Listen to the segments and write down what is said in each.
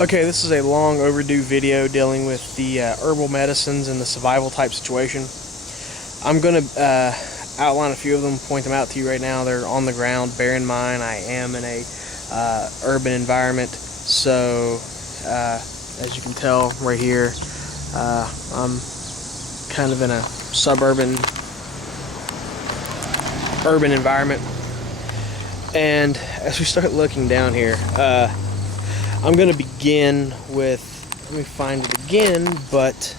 Okay, this is a long overdue video dealing with the herbal medicines and the survival type situation. I'm going to outline a few of them, point them out to you right now. They're on the ground. Bear in mind, I am in a urban environment, so as you can tell right here, I'm kind of in a suburban urban environment. And as we start looking down here, I'm going to begin with, let me find it again, but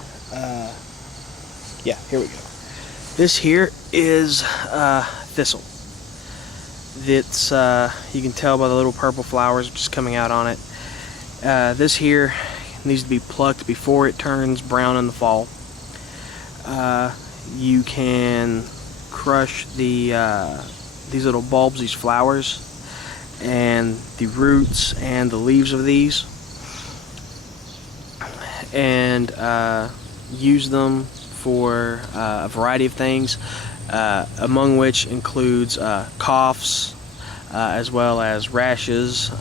yeah, here we go. This here is thistle. It's, you can tell by the little purple flowers just coming out on it. This here needs to be plucked before it turns brown in the fall. You can crush the these little bulbs, these flowers, and the roots and the leaves of these, and use them for a variety of things, among which includes coughs, as well as rashes,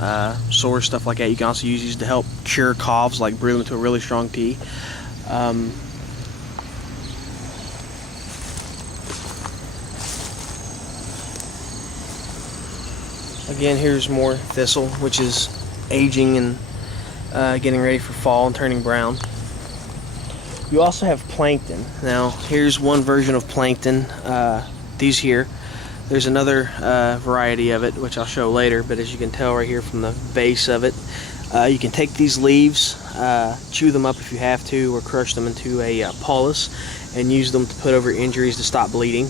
sores, stuff like that. You can also use these to help cure coughs, like brew them into a really strong tea. Again, here's more thistle, which is aging and getting ready for fall and turning brown. You also have plankton. Now, here's one version of plankton, these here. There's another variety of it, which I'll show later, but as you can tell right here from the base of it, you can take these leaves, chew them up if you have to, or crush them into a poultice and use them to put over injuries to stop bleeding.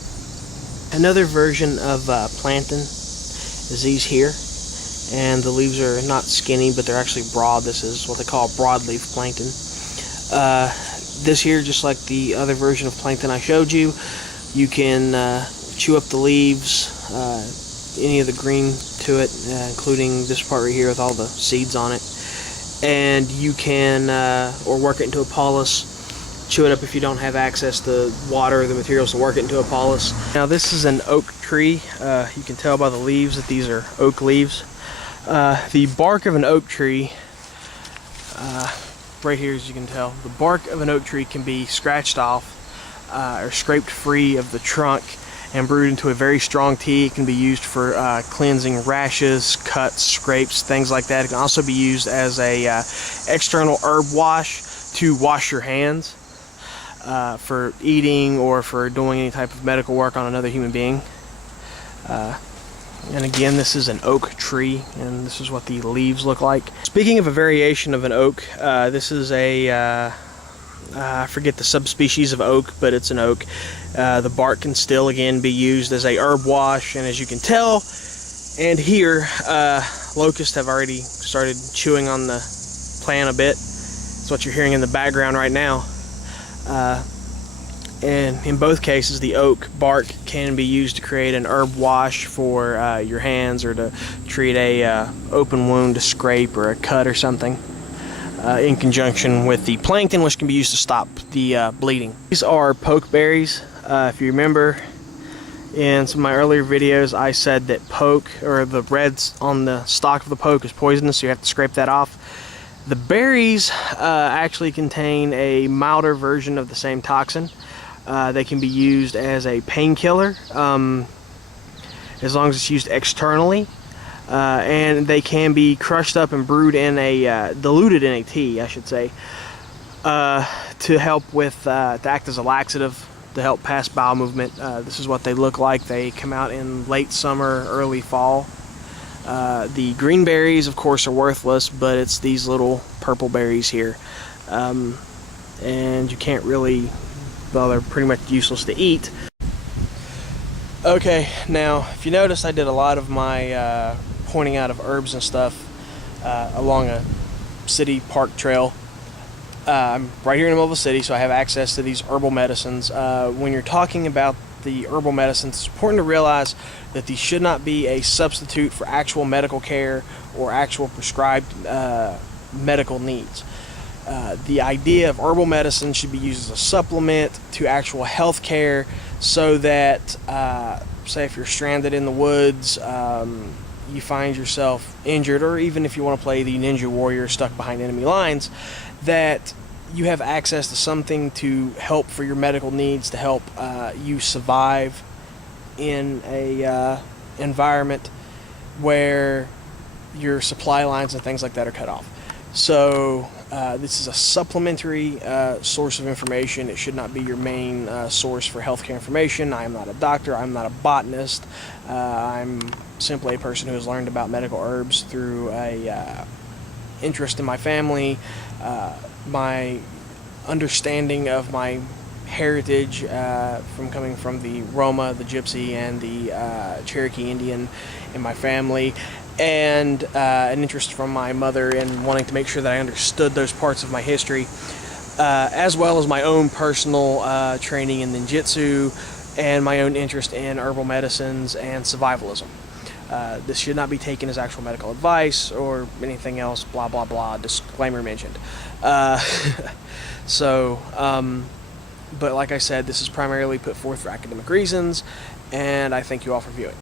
Another version of plankton is these here, and the leaves are not skinny, but they're actually broad. This is what they call broadleaf plankton. This here, just like the other version of plankton I showed you, you can chew up the leaves, any of the green to it, including this part right here with all the seeds on it, and you can or work it into a poultice. Chew it up if you don't have access to water or the materials to work it into a poultice. Now, this is an oak tree. You can tell by the leaves that these are oak leaves. The bark of an oak tree, right here, as you can tell, the bark of an oak tree can be scratched off or scraped free of the trunk and brewed into a very strong tea. It can be used for cleansing rashes, cuts, scrapes, things like that. It can also be used as a external herb wash to wash your hands, for eating or for doing any type of medical work on another human being. And again, this is an oak tree, and this is what the leaves look like. Speaking of a variation of an oak, this is a, I forget the subspecies of oak, but it's an oak. The bark can still, again, be used as a herb wash, and as you can tell, and here, locusts have already started chewing on the plant a bit. That's what you're hearing in the background right now. And in both cases, the oak bark can be used to create an herb wash for your hands, or to treat a open wound, a scrape, or a cut or something, in conjunction with the plankton, which can be used to stop the bleeding. These are pokeberries. If you remember, in some of my earlier videos, I said that poke, or the reds on the stalk of the poke, is poisonous, so you have to scrape that off. The berries actually contain a milder version of the same toxin. They can be used as a painkiller, as long as it's used externally, and they can be crushed up and brewed in a, diluted in a tea, I should say, to help with, to act as a laxative, to help pass bowel movement. This is what they look like. They come out in late summer, early fall. The green berries, of course, are worthless, but it's these little purple berries here, and you can't really, well, they're pretty much useless to eat. Okay, now, if you notice, I did a lot of my pointing out of herbs and stuff along a city park trail. I'm right here in the middle of the city, so I have access to these herbal medicines. When you're talking about the herbal medicines, it's important to realize that these should not be a substitute for actual medical care or actual prescribed medical needs. The idea of herbal medicine should be used as a supplement to actual health care, so that say if you're stranded in the woods, you find yourself injured, or even if you want to play the ninja warrior stuck behind enemy lines, that you have access to something to help for your medical needs, to help you survive in a environment where your supply lines and things like that are cut off. So this is a supplementary source of information. It should not be your main source for healthcare information. I am not a doctor. I'm not a botanist. I'm simply a person who has learned about medical herbs through a interest in my family, my understanding of my heritage from coming from the Roma, the Gypsy, and the Cherokee Indian in my family, and an interest from my mother in wanting to make sure that I understood those parts of my history, as well as my own personal training in Ninjitsu and my own interest in herbal medicines and survivalism. This should not be taken as actual medical advice or anything else, blah, blah, blah, disclaimer mentioned. But like I said, this is primarily put forth for academic reasons, and I thank you all for viewing.